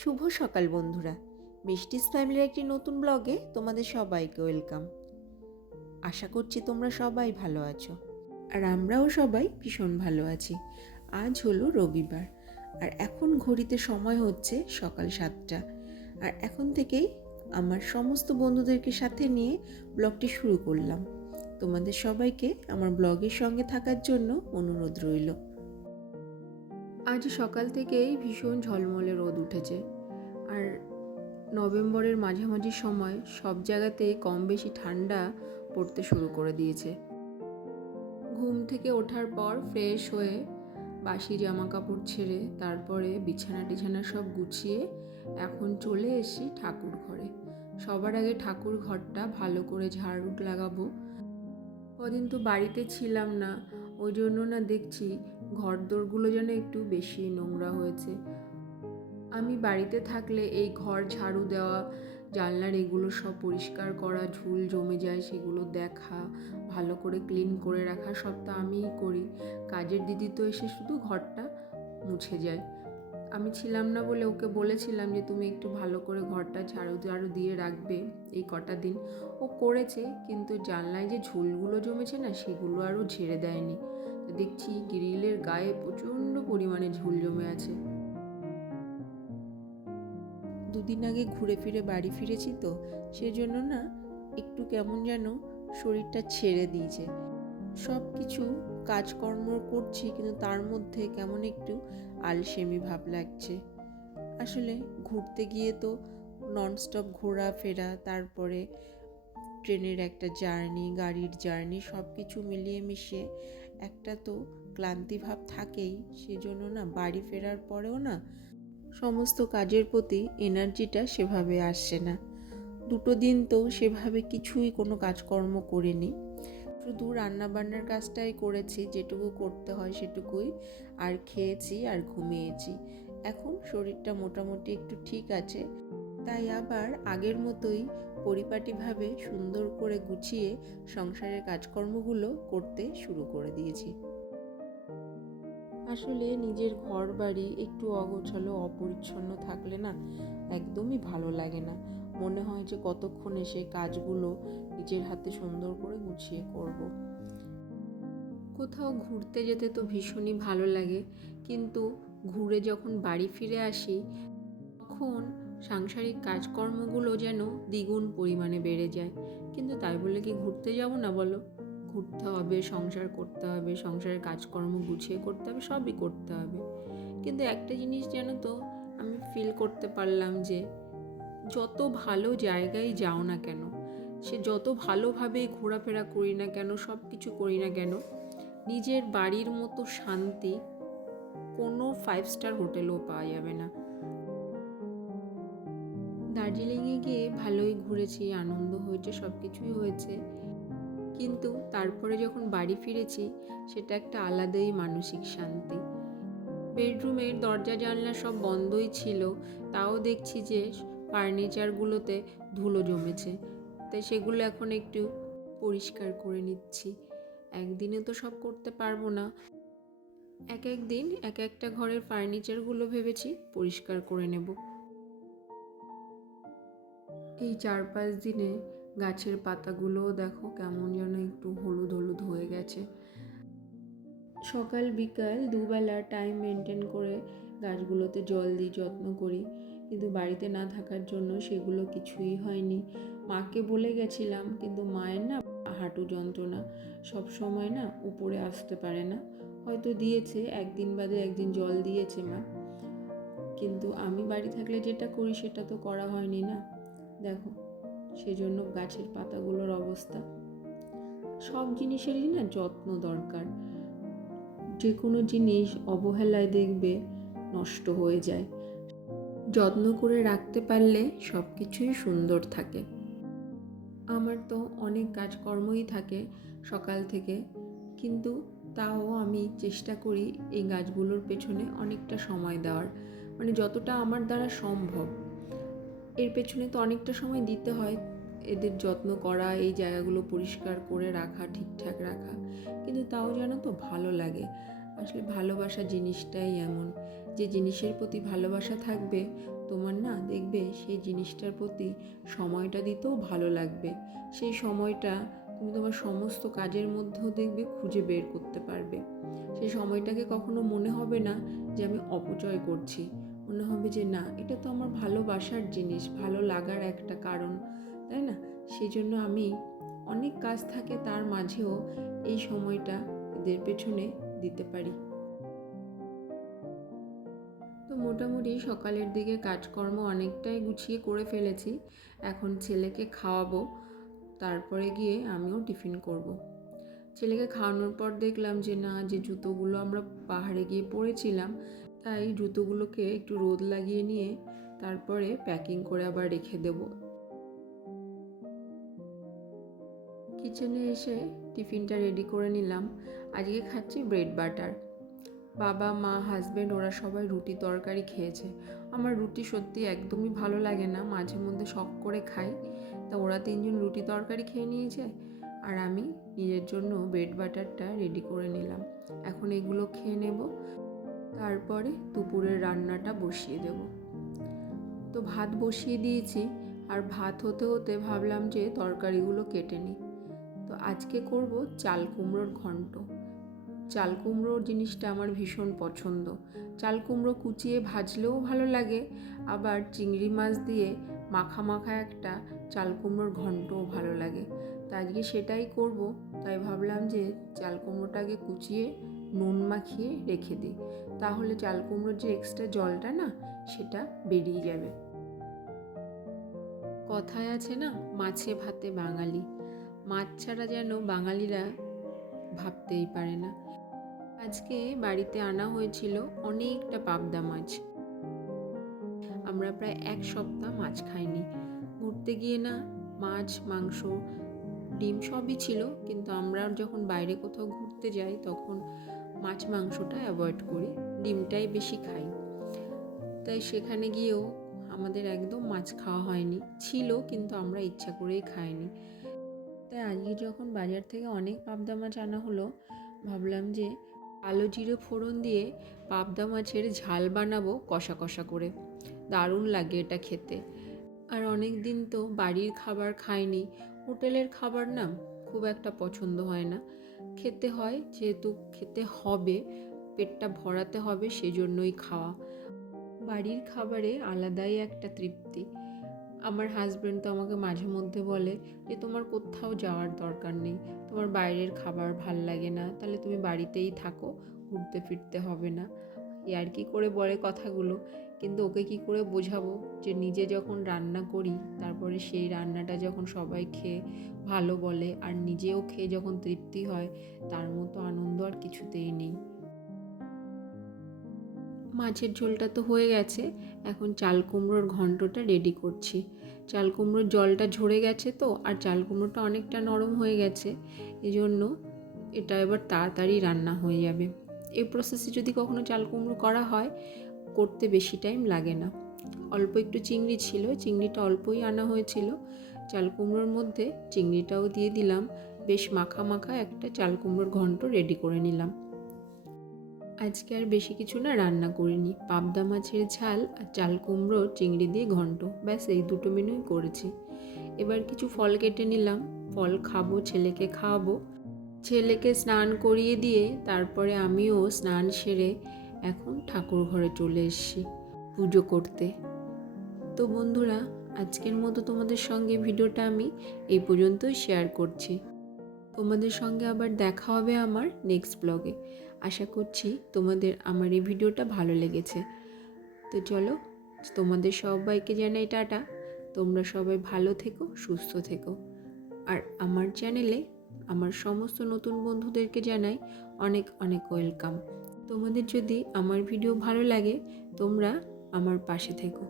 শুভ সকাল বন্ধুরা, মিষ্টিস ফ্যামিলির একটি নতুন ব্লগে তোমাদের সবাইকে ওয়েলকাম। আশা করছি তোমরা সবাই ভালো আছো, আর আমরাও সবাই ভীষণ ভালো আছি। আজ হলো রবিবার, আর এখন ঘড়িতে সময় হচ্ছে সকাল 7টা। আর এখন থেকেই আমার সমস্ত বন্ধুদেরকে সাথে নিয়ে ব্লগটি শুরু করলাম। তোমাদের সবাইকে আমার ব্লগের সঙ্গে থাকার জন্য অনুরোধ রইল। আজ সকাল থেকেই ভীষণ ঝলমলে রোদ উঠেছে, আর নভেম্বরের মাঝামাঝি সময় সব জায়গাতে কম বেশি ঠান্ডা পড়তে শুরু করে দিয়েছে। ঘুম থেকে ওঠার পর ফ্রেশ হয়ে বাসি জামা কাপড় ছেড়ে তারপরে বিছানা টিছানা সব গুছিয়ে এখন চলে এসেছি ঠাকুর ঘরে। সবার আগে ঠাকুর ঘরটা ভালো করে ঝাড়ু লাগাবো। কদিন তো বাড়িতে ছিলাম না, ওই জন্য না দেখছি ঘর দোরগুলো যেন একটু বেশি নোংরা হয়েছে। আমি বাড়িতে থাকলে এই ঘর ঝাড়ু দেওয়া, জানলার এগুলো সব পরিষ্কার করা, ঝুল জমে যায় সেগুলো দেখা, ভালো করে ক্লিন করে রাখা সবটা আমিই করি। কাজের দিদি তো এসে শুধু ঘরটা মুছে যায়। আমি ছিলাম না বলে ওকে বলেছিলাম যে তুমি একটু ভালো করে ঘরটা ঝাড়ু দিয়ে রাখবে এই কটা দিন। ও করেছে, কিন্তু জানলায় যে ঝুলগুলো জমেছে না সেগুলো আরও ঝেড়ে দেয়নি। তো দেখছি গ্রিলের গায়ে প্রচণ্ড পরিমাণে ঝুল জমে আছে। দুদিন আগে ঘুরে ফিরে বাড়ি ফিরেছি তো সেজন্য না একটু কেমন যেন শরীরটা ছেড়ে দিয়েছে। সব কিছু কাজকর্ম করছি, কিন্তু তার মধ্যে কেমন একটু আলসেমি ভাব লাগছে। আসলে ঘুরতে গিয়ে তো ননস্টপ ঘোরাফেরা, তারপরে ট্রেনের একটা জার্নি, গাড়ির জার্নি, সব কিছু মিলিয়ে মিশিয়ে একটা তো ক্লান্তি ভাব থাকেই। সেজন্য না বাড়ি ফেরার পরেও না সমস্ত কাজের প্রতি এনার্জিটা সেভাবে আসছে না। দুটো দিন তো সেভাবে কিছুই কোনো কাজকর্ম করিনি, শুধু রান্নাবান্নার কাজটাই করেছি, যেটুকু করতে হয় সেটুকুই, আর খেয়েছি আর ঘুমিয়েছি। এখন শরীরটা মোটামুটি একটু ঠিক আছে, তাই আবার আগের মতোই পরিপাটিভাবে সুন্দর করে গুছিয়ে সংসারের কাজকর্মগুলো করতে শুরু করে দিয়েছি। আসলে নিজের ঘর বাড়ি একটু অগোছালো অপরিচ্ছন্ন থাকলে না একদমই ভালো লাগে না। মনে হয় যে কতক্ষণে সেই কাজগুলো নিজের হাতে সুন্দর করে গুছিয়ে করব। কোথাও ঘুরতে যেতে তো ভীষণই ভালো লাগে, কিন্তু ঘুরে যখন বাড়ি ফিরে আসি তখন সাংসারিক কাজকর্মগুলো যেন দ্বিগুণ পরিমাণে বেড়ে যায়। কিন্তু তাই বলে কি ঘুরতে যাব না বলো? ঘুরতে হবে, সংসার করতে হবে, সংসারের কাজকর্ম গুছিয়ে করতে হবে, সবই করতে হবে। কিন্তু একটা জিনিস জানো তো, আমি ফিল করতে পারলাম যে যত ভালো জায়গায় যাও না কেন, সে যত ভালোভাবে ঘোরাফেরা করি না কেন, সব কিছু করি না কেন, নিজের বাড়ির মতো শান্তি কোনো 5 স্টার হোটেলেও পাওয়া যাবে না। দার্জিলিংয়ে গিয়ে ভালোই ঘুরেছি, আনন্দ হয়েছে, সব কিছুই হয়েছে, কিন্তু তারপরে যখন বাড়ি ফিরেছি সেটা একটা আলাদাই মানসিক শান্তি। বেডরুমের দরজা জানলা সব বন্ধই ছিল, তাও দেখছি যে ফার্নিচারগুলোতে ধুলো জমেছে, তাই সেগুলো এখন একটু পরিষ্কার করে নিচ্ছি। একদিনে তো সব করতে পারবো না, এক এক দিন এক একটা ঘরের ফার্নিচারগুলো ভেবেছি পরিষ্কার করে নেব। এই 4-5 দিনে গাছের পাতাগুলোও দেখো কেমন যেন একটু হলুদ হলুদ হয়ে গেছে। সকাল বিকাল দুবেলা টাইম মেনটেন করে গাছগুলোতে জল দিই, যত্ন করি, কিন্তু বাড়িতে না থাকার জন্য সেগুলো কিছুই হয়নি। মাকে বলে গেছিলাম, কিন্তু মায়ের না হাঁটু যন্ত্রণা, সব সময় না উপরে আসতে পারে না। হয়তো দিয়েছে একদিন বাদে একদিন জল দিয়েছে মা, কিন্তু আমি বাড়ি থাকলে যেটা করি সেটা তো করা হয়নি না। দেখো সেজন্য গাছের পাতাগুলোর অবস্থা। সব জিনিসেরই না যত্ন দরকার, যে কোনো জিনিস অবহেলায় দেখবে নষ্ট হয়ে যায়। যত্ন করে রাখতে পারলে সব কিছুই সুন্দর থাকে। আমার তো অনেক কাজকর্মই থাকে সকাল থেকে, কিন্তু তাও আমি চেষ্টা করি এই গাছগুলোর পেছনে অনেকটা সময় দেওয়ার, মানে যতটা আমার দ্বারা সম্ভব। এর পেছনে তো অনেকটা সময় দিতে হয়, এদের যত্ন করা, এই জায়গাগুলো পরিষ্কার করে রাখা, ঠিকঠাক রাখা, কিন্তু তাও জানো তো ভালো লাগে। আসলে ভালোবাসা জিনিসটাই এমন, যে জিনিসের প্রতি ভালোবাসা থাকবে তোমার না দেখবে সেই জিনিসটার প্রতি সময়টা দিতেও ভালো লাগবে। সেই সময়টা তুমি তোমার সমস্ত কাজের মধ্যেও দেখবে খুঁজে বের করতে পারবে। সেই সময়টাকে কখনো মনে হবে না যে আমি অপচয় করছি, মনে হবে যে না, এটা তো আমার ভালোবাসার জিনিস, ভালো লাগার একটা কারণ, তাই না? সেই জন্য আমি অনেক কাজ থাকে তার মাঝেও এই সময়টা এদের পেছনে দিতে পারি। তো মোটামুটি সকালের দিকে কাজকর্ম অনেকটাই গুছিয়ে করে ফেলেছি। এখন ছেলেকে খাওয়াবো, তারপরে গিয়ে আমিও টিফিন করব। ছেলেকে খাওয়ানোর পর দেখলাম যে না, যে জুতোগুলো আমরা পাহাড়ে গিয়ে পরেছিলাম, তাই জুতোগুলোকে একটু রোদ লাগিয়ে নিয়ে তারপরে প্যাকিং করে আবার রেখে দেব। কিচেনে এসে টিফিনটা রেডি করে নিলাম। আজকে খাচ্ছি ব্রেড বাটার। বাবা, মা, হাজব্যান্ড ওরা সবাই রুটি তরকারি খেয়েছে। আমার রুটি সত্যি একদমই ভালো লাগে না, মাঝে মধ্যে শখ করে খাই। তা ওরা 3জন রুটি তরকারি খেয়ে নিয়েছে, আর আমি নিজের জন্য ব্রেড বাটারটা রেডি করে নিলাম। এখন এগুলো খেয়ে নেব, তারপরে দুপুরের রান্নাটা বসিয়ে দেব। তো ভাত বসিয়ে দিয়েছি, আর ভাত হতে হতে ভাবলাম যে তরকারিগুলো কেটে নিই। তো আজকে করব চাল কুমড়োর ঘন্ট। চাল কুমড়ো জিনিসটা আমার ভীষণ পছন্দ। চাল কুমড়ো কুচিয়ে ভাজলেও ভালো লাগে, আবার চিংড়ি মাছ দিয়ে মাখা মাখা একটা চাল কুমড়োর ঘন্টও ভালো লাগে। তো আজকে সেটাই করব। তাই ভাবলাম যে চাল কুমড়োটাকে কুচিয়ে নুন মাখিয়ে রেখে দিই, তাহলে চাল কুমড়োর যে এক্সট্রা জলটা না, সেটা বেরিয়ে যাবে। কথায় আছে না, মাছে ভাতে বাঙালি। মাছ ছাড়া যেন বাঙালিরা ভাবতেই পারে না। আজকে বাড়িতে আনা হয়েছিল অনেকটা পাবদা মাছ। আমরা প্রায় 1 সপ্তাহ মাছ খাইনি। ঘুরতে গিয়ে না মাছ, মাংস, ডিম সবই ছিল, কিন্তু আমরা যখন বাইরে কোথাও ঘুরতে যাই তখন মাছ মাংসটা অ্যাভয়েড করি, ডিমটাই বেশি খাই। তাই সেখানে গিয়েও আমাদের একদম মাছ খাওয়া হয়নি, ছিল কিন্তু আমরা ইচ্ছা করেই খাইনি। তাই আজকে যখন বাজার থেকে অনেক পাবদা মাছ আনা হলো, ভাবলাম যে কালো জিরে ফোড়ন দিয়ে পাবদা মাছের ঝাল বানাবো কষা কষা করে। দারুণ লাগে এটা খেতে। আর অনেক দিন তো বাড়ির খাবার খাইনি, হোটেলের খাবার না খুব একটা পছন্দ হয় না। খেতে হয় যেহেতু খেতে হবে, পেটটা ভরাতে হবে, সেজন্যই খাওয়া। বাড়ির খাবারে আলাদাই একটা তৃপ্তি। আমার হাজব্যান্ড তো আমাকে মাঝে মধ্যে বলে যে তোমার কোথাও যাওয়ার দরকার নেই, তোমার বাইরের খাবার ভাল লাগে না, তাহলে তুমি বাড়িতেই থাকো, ঘুরতে ফিরতে হবে না। আর কি করে বলে কথাগুলো, কিন্তু ওকে কি করে বোঝাবো যে নিজে যখন রান্না করি, তারপরে সেই রান্নাটা যখন সবাই খেয়ে ভালো বলে আর নিজেও খেয়ে যখন তৃপ্তি হয়, তার মতো আনন্দ আর কিছুতেই নেই। মাছের ঝোলটা তো হয়ে গেছে, এখন চাল কুমড়োর ঘন্টটা রেডি করছি। চাল কুমড়োর জলটা ঝরে গেছে তো, আর চাল কুমড়োটা অনেকটা নরম হয়ে গেছে, এজন্য এটা এবার তাড়াতাড়ি রান্না হয়ে যাবে। এই প্রসেসে যদি কখনো চাল কুমড়ো করা হয়, করতে বেশি টাইম লাগে না। অল্প একটু চিংড়ি ছিল, চিংড়িটা অল্পই আনা হয়েছিল। চাল কুমড়োর মধ্যে চিংড়িটাও দিয়ে দিলাম, বেশ মাখা মাখা একটা চাল কুমড়োর ঘন্ট রেডি করে নিলাম। আজকে আর বেশি কিছু না রান্না করিনি, পাবদা মাছের ঝাল আর চাল কুমড়ো চিংড়ি দিয়ে ঘন্ট, ব্যাস এই দুটো মেনুই করেছি। এবার কিছু ফল কেটে নিলাম, ফল খাবো, ছেলেকে খাওয়াবো। ছেলেকে স্নান করিয়ে দিয়ে তারপরে আমিও স্নান সেরে এখন ঠাকুর ঘরে চলে এসেছি পুজো করতে। তো বন্ধুরা, আজকের মতো তোমাদের সঙ্গে ভিডিওটা আমি এই পর্যন্তই শেয়ার করছি। তোমাদের সঙ্গে আবার দেখা হবে আমার নেক্সট ব্লগে। আশা করছি তোমাদের আমার এই ভিডিওটা ভালো লেগেছে। তো চলো, তোমাদের সবাইকে জানাই টাটা। তোমরা সবাই ভালো থেকো, সুস্থ থেকো। আর আমার চ্যানেলে আমার সমস্ত নতুন বন্ধুদেরকে জানাই অনেক অনেক ওয়েলকাম। তোমাদের যদি আমার ভিডিও ভালো লাগে, তোমরা আমার পাশে থেকো।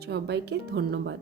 সবাইকে ধন্যবাদ।